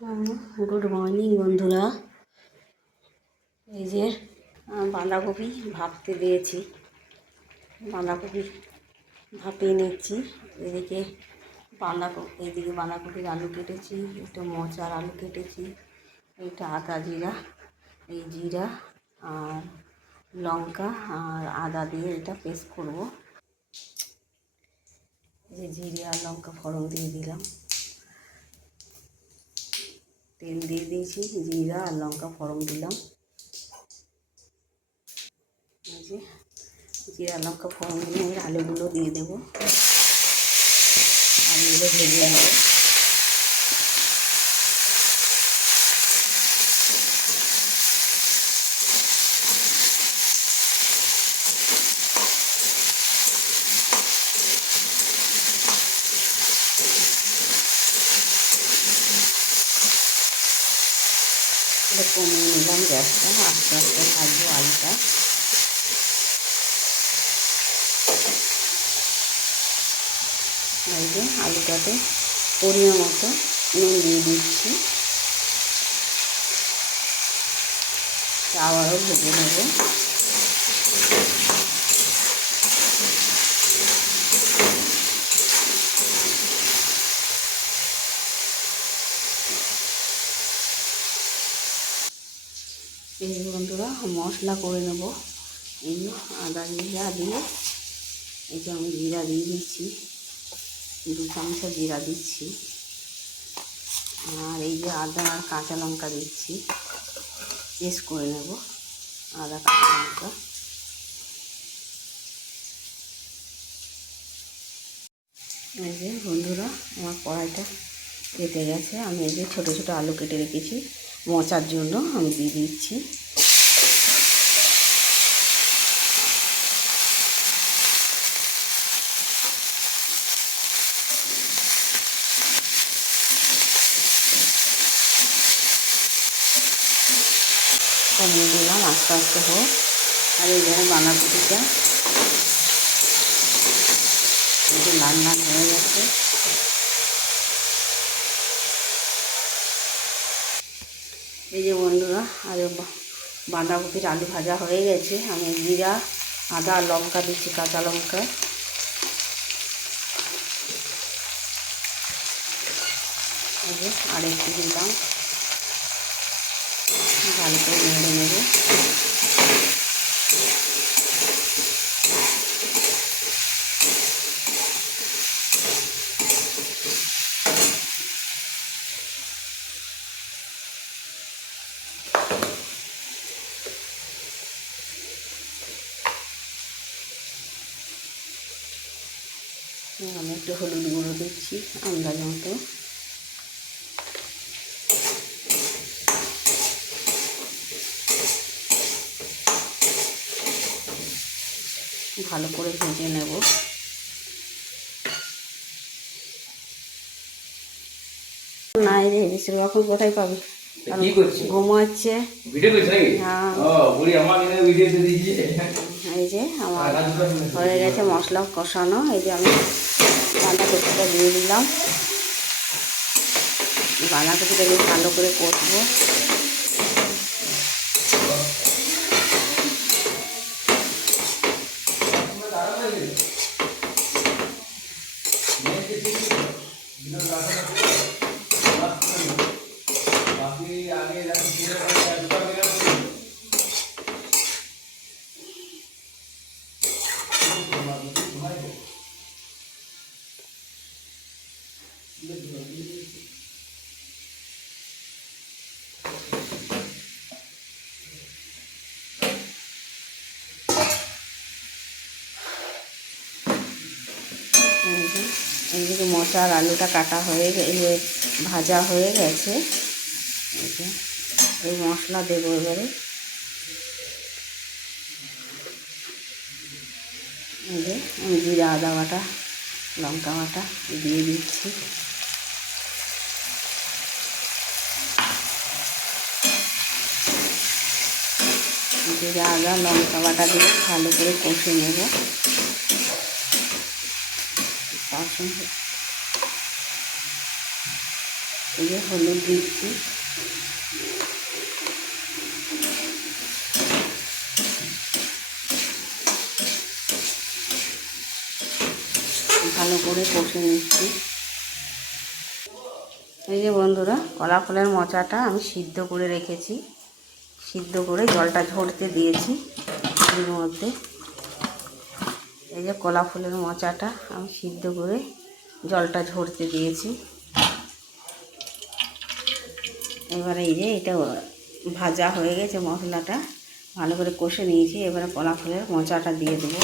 Good morning বন্ধুরা। এই যে বাঁধাকপি ভাপতে দিয়েছি, বাঁধাকপি ভাপিয়ে নিচ্ছি। এদিকে বাঁধাকপির আলু কেটেছি, একটু মোচার আলু কেটেছি, এইটা আদা জিরা, এই জিরা আর লঙ্কা আর আদা দিয়ে এটা পেস্ট করব। এই যে জিরা আর লঙ্কা ফোড়ন দিয়ে দিলাম, তেল দিয়ে দিয়েছি, জিরা আর লঙ্কা ফোড়ন দিলাম। এই যে জিরা লঙ্কা ফোড়ন দিয়ে আলুগুলো দিয়ে দেবো, আলুগুলো ভেজে নেব। কমিয়ে নিলাম গ্যাসটা, আস্তে আস্তে ভাজবো আলুটা। এই যে আলুটাতে পরিমাণ মতো নুন দিয়ে দিচ্ছি, আবারও ভেজে নেব। এই বন্ধুরা মশলা করে নেব। এই আদা জিরা দিয়ে, এই যে আমি জিরা দিয়ে দিচ্ছি, 2 চামচ জিরা দিচ্ছি, আর এই যে আদা আর কাঁচা লঙ্কা দিচ্ছি, পেস্ট করে নেব আদা কাঁচা লঙ্কা। এই যে বন্ধুরা আমার কড়াইটা কেটে গেছে, আমি এই যে ছোটো ছোটো আলু কেটে রেখেছি মোচার জন্য, আমি দিয়ে দিচ্ছি। কমিয়ে দিলাম, আস্তে আস্তে হোক। আর এই যে বাঁধাকপিটা একটু লাল লাল হয়ে গেছে। এই যে বন্ধুরা আর বাঁধাকপির আলু ভাজা হয়ে গেছে। আমি জিরা আদা লঙ্কা দিচ্ছি, কাঁচা লঙ্কা। এই যে আরেকটু দিলাম, ভালো করে নেড়ে নেব। আমি একটু হলুদ গুঁড়ো দিচ্ছি আন্দাজ মতো। ভালো করে ভেজে নেব। নাই রে, বেশি রকম কোথায় পাবি, ঘুমাচ্ছে। এই যে আমার হয়ে গেছে মশলা কষানো। এই যে আমি বাঁধাকপিটা দিয়ে দিলাম, বাঁধাকপিটাকে ভালো করে কষবো। এইদিকে মোচার আলুটা কাটা হয়ে ভাজা হয়ে গেছে। এই মশলা দেবো এবারে। এই যে আমি জিরা আদা বাটা লঙ্কা বাটা দিয়ে দিচ্ছি। জিরা আদা লঙ্কা বাটা দিয়ে ভালো করে কষে নেব। এই যে হলুদ দিচ্ছি, ভালো করে কষে নিচ্ছি। এই যে বন্ধুরা, কলা ফুলের মোচাটা আমি সিদ্ধ করে রেখেছি, সিদ্ধ করে জলটা ঝরতে দিয়েছি এর মধ্যে। এই যে কলা ফুলের মোচাটা আমি সিদ্ধ করে জলটা ঝরতে দিয়েছি। এবারে এই যে এটা ভাজা হয়ে গেছে, মশলাটা ভালো করে কষে নিয়েছি। এবারে কলা ফুলের মোচাটা দিয়ে দেবো।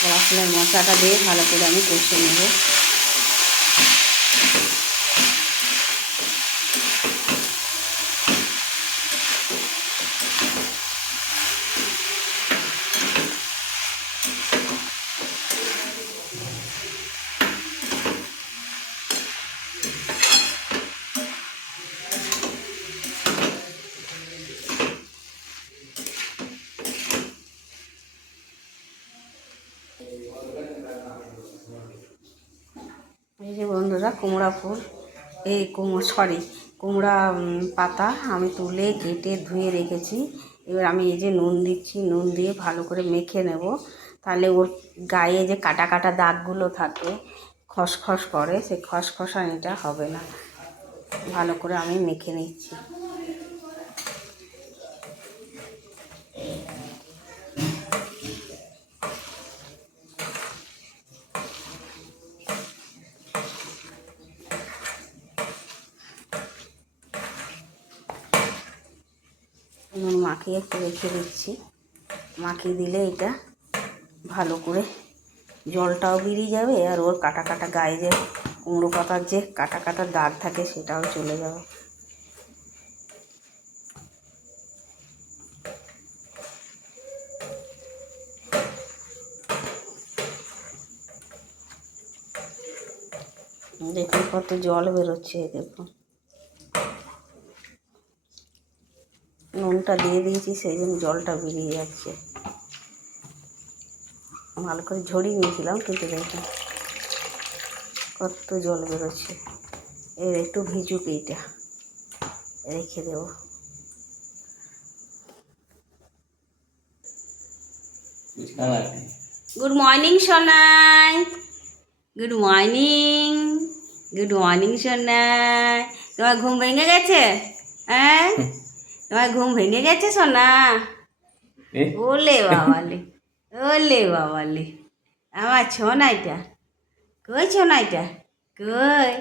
কলা ফুলের মোচাটা দিয়ে ভালো করে আমি কষে নেব। এই যে বন্ধুরা, কুমড়া ফুল, এই কুমড়া পাতা আমি তুলে কেটে ধুয়ে রেখেছি। এবার আমি এই যে নুন দিচ্ছি, নুন দিয়ে ভালো করে মেখে নেব। তাহলে ওর গায়ে যে কাটা কাটা দাগগুলো থাকে, খসখস করে, সেই খসখসানিটা হবে না। ভালো করে আমি মেখে নিচ্ছি। নুন মাখিয়ে একটু রেখে দিচ্ছি। মাখিয়ে দিলে এটা ভালো করে জলটাও বেরিয়ে যাবে, আর ওর কাটা কাটা গায়ে যে কুমড়ো পাতার যে কাটা কাটা দাগ থাকে সেটাও চলে যাবে। দেখুন কত জল বেরোচ্ছে, দেখুন। নুনটা দিয়ে দিয়েছি, সেই জন্য জলটা বেরিয়ে যাচ্ছে। ভালো করে ঝরিয়ে নিয়েছিলাম, কিন্তু দেখুন কত জল বেরোচ্ছে। এর একটু ভিজুক, এইটা রেখে দেব। Good morning Sonai, good morning, good morning Sonai. তোমার ঘুম ভেঙে গেছে? হ্যাঁ, তোমার ঘুম ভেঙে গেছে সোনা? ওলে বাবালে, ওলে বাবালে, আমার সোনাইটা কই? সোনাইটা কই?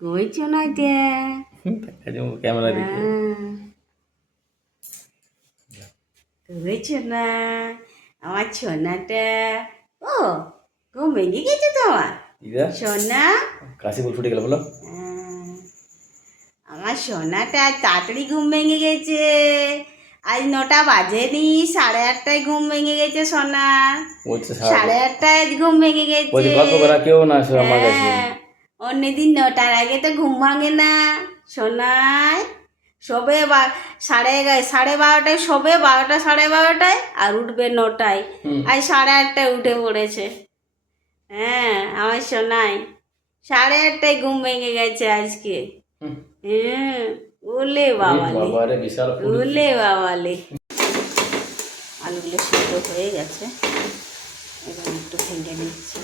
কই সোনাইটা? ক্যামেরা দিকে কই সোনা, আমার সোনাটা? ও, ঘুম ভেঙে গেছে তোমার সোনা? কাশি ফুল ফুটে গেল বলো। আমার সোনাটা আজ তাড়াতাড়ি ঘুম ভেঙে গেছে। আজ 9টা বাজেনি, 8:30টায় ঘুম ভেঙে গেছে সোনা। 8:30টায় আজ ঘুম ভেঙে গেছে। অন্যদিন 9টার আগে তো ঘুম ভাঙে না সোনায়। শোবে 12:30টায় শোবে, 12টা 12:30টায়, আর উঠবে 9টায়। আজ 8:30টায় উঠে পড়েছে। হ্যাঁ, আমার সোনাই 8:30টায় ঘুম ভেঙে গেছে আজকে। হ্যাঁ, ওলে বাবালে, ওলে বাবালে। আলুগুলো সিদ্ধ হয়ে গেছে, এবার একটু ভেঙে নিচ্ছি।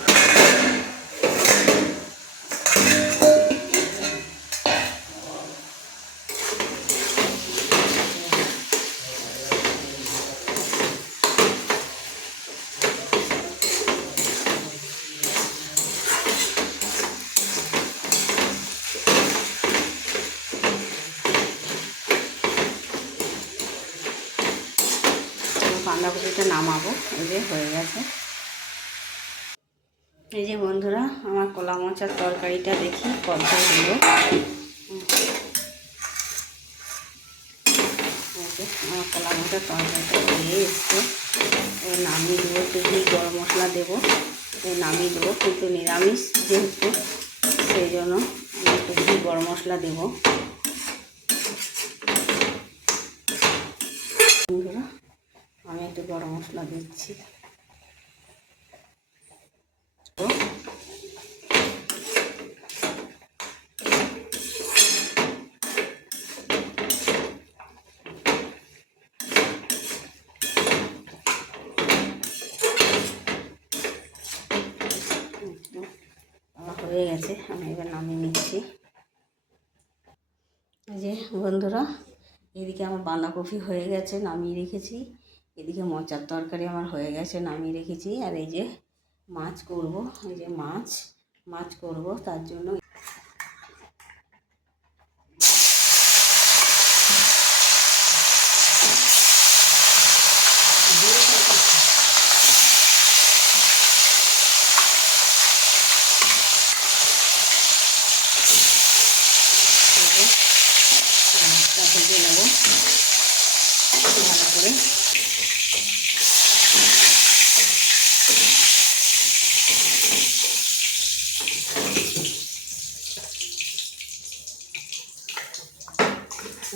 বাঁধাকপিটা নামাবো। এই যে হয়ে গেছে। এই যে বন্ধুরা, আমার কলা মোচার তরকারিটা দেখি কত হলো। আমার কলা মোচার তরকারিটা হয়ে এসছে। এবার নামিয়ে দেবো। একটু ঘি গরম মশলা দেবো, নামিয়ে দেবো। কিন্তু নিরামিষ যেহেতু, সেই জন্য একটু ঘি গরম মশলা দেবো। আমি একটু গরম মশলা দিচ্ছি। হয়ে গেছে, আমি এবার নামিয়ে নিচ্ছি। এই যে বন্ধুরা, এদিকে আমার বাঁধাকপি হয়ে গেছে, নামিয়ে রেখেছি। এদিকে মোচার তরকারি আমার হয়ে গেছে, নামিয়ে রেখেছি। আর এই যে মাছ করব, এই যে মাছ করব, তার জন্য মাছটা ভেজে নেব ভালো করে।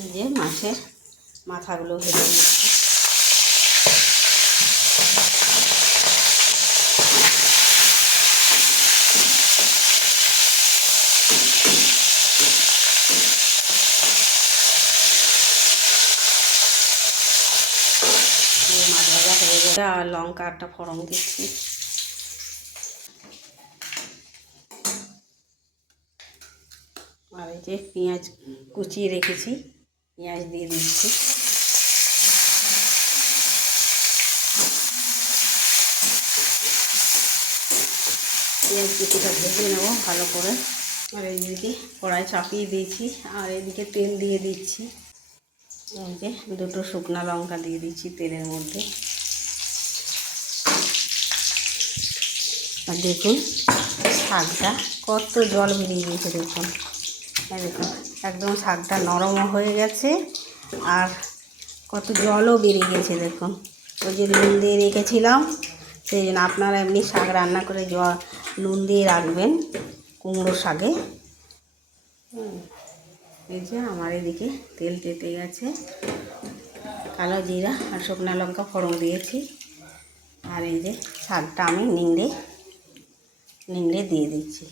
এই যে মাছের মাথাগুলো ভেজে নিচ্ছি। মাছ ভাজা হয়ে গেছে, আর লঙ্কা একটা ফোড়ন দিচ্ছি। আর এই যে পেঁয়াজ কুচিয়ে রেখেছি, পেঁয়াজ দিয়ে দিচ্ছি। পেঁয়াজ কুচিটা ভেজে নেব ভালো করে। আর এইদিকে কড়াই চাপিয়ে দিয়েছি, আর এদিকে তেল দিয়ে দিচ্ছি। এই যে দুটো শুকনো লঙ্কা দিয়ে দিচ্ছি তেলের মধ্যে। আর দেখুন শাকটা কত জল বেরিয়ে গেছে, দেখুন। দেখুন একদম শাকটা নরমও হয়ে গেছে, আর কত জলও বেরিয়ে গেছে দেখুন। ওই যে নুন দিয়ে রেখেছিলাম, সেই জন্য আপনারা এমনি শাক রান্না করে নুন দিয়ে রাখবেন কুমড়ো শাকে। এই যে আমার এদিকে তেল তেতে গেছে, কালো জিরা আর শুকনো লঙ্কা ফোড়ন দিয়েছি। আর এই যে শাকটা আমি নিংড়ে দিয়ে দিচ্ছি।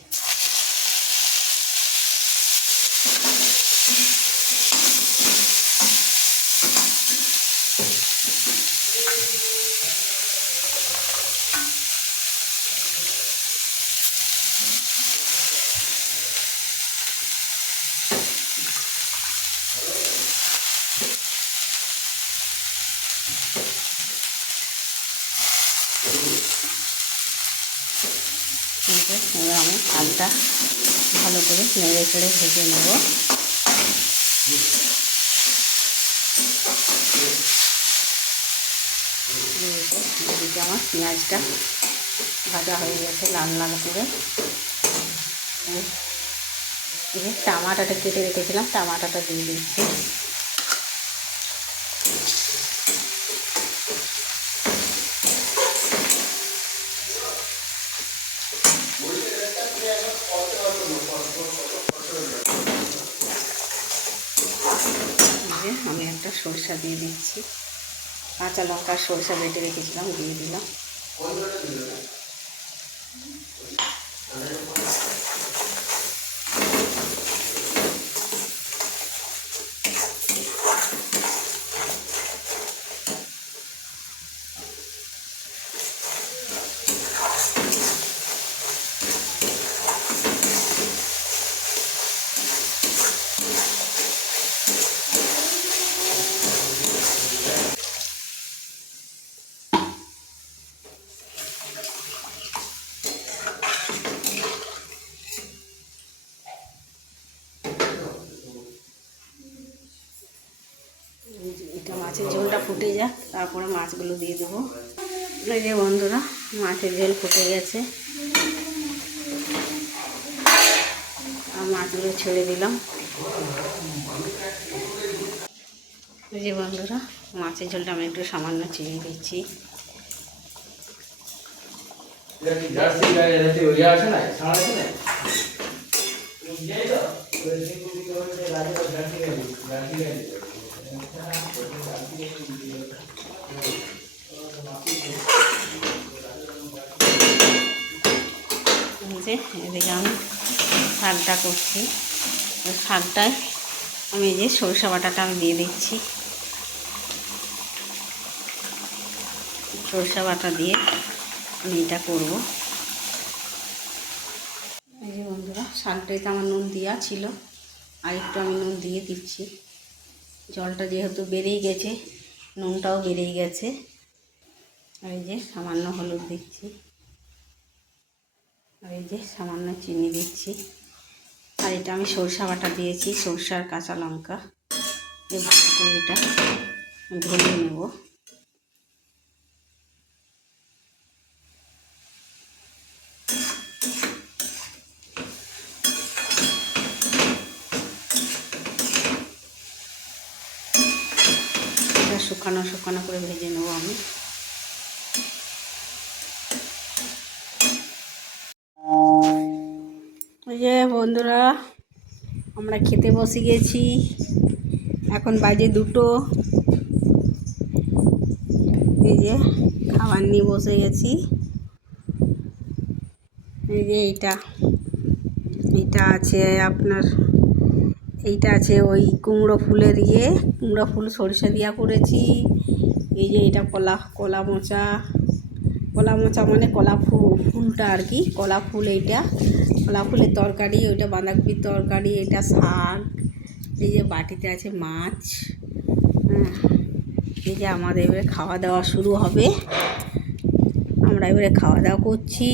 এবার আমি শাকটা ভালো করে নেড়ে চেড়ে ভেজে নেব। এদিকে আমার পেঁয়াজটা ভাজা হয়ে গেছে লাল লাল করে। এই টমাটোটা কেটে রেখেছিলাম, টমাটোটা দিয়ে দিচ্ছি। আমি একটা সরষা দিয়ে দিচ্ছি, কাঁচা লঙ্কা সরষা বেটে রেখেছিলাম দিয়ে দিলাম। এটা মাছের ঝোলটা ফুটে যাক, তারপরে মাছগুলো দিয়ে দেবো। এই যে বন্ধুরা, মাছের ঝোল ফুটে গেছে, আর মাছগুলো ছেড়ে দিলাম। এই যে বন্ধুরা, মাছের ঝোলটা আমি একটু সামান্য চিড়ে দিচ্ছি। আছে। এদিকে আমি শাকটা করছি। ওই শাকটায় আমি এই যে সরষে বাটাটা আমি দিয়ে দিচ্ছি। সরষে বাটা দিয়ে আমি এটা করবো। এই যে বন্ধুরা, শাকটাতে আমার নুন দেওয়া ছিল, আর একটু আমি নুন দিয়ে দিচ্ছি। জলটা যেহেতু বেড়েই গেছে, নুনটাও বেড়েই গেছে। আর এই যে সামান্য হলুদ দিচ্ছি, আর এই যে সামান্য চিনি দিচ্ছি। আর এটা আমি সরষা বাটা দিয়েছি, সরষা আর কাঁচা লঙ্কা। ভালো করে এটা ভেজে নেব। এটা শুকানো শুকানো করে ভেজে নেব আমি। এই যে বন্ধুরা, আমরা খেতে বসে গেছি। এখন বাজে 2টো। এই যে খাবার নিয়ে বসে গেছি। এই যে এইটা আছে আপনার, এইটা আছে ওই কুমড়ো ফুলের কুমড়ো ফুল সরিষা দিয়া করেছি। এই যে এটা কলা মোচা মানে কলা ফুলটা আর কি, কলা ফুল। এইটা কলা ফুলের তরকারি, ওইটা বাঁধাকপির তরকারি, এটা শাক। এই যে বাটিতে আছে মাছ। হ্যাঁ, এই যে আমাদের এবারে খাওয়া দাওয়া শুরু হবে। আমরা এবারে খাওয়া দাওয়া করছি।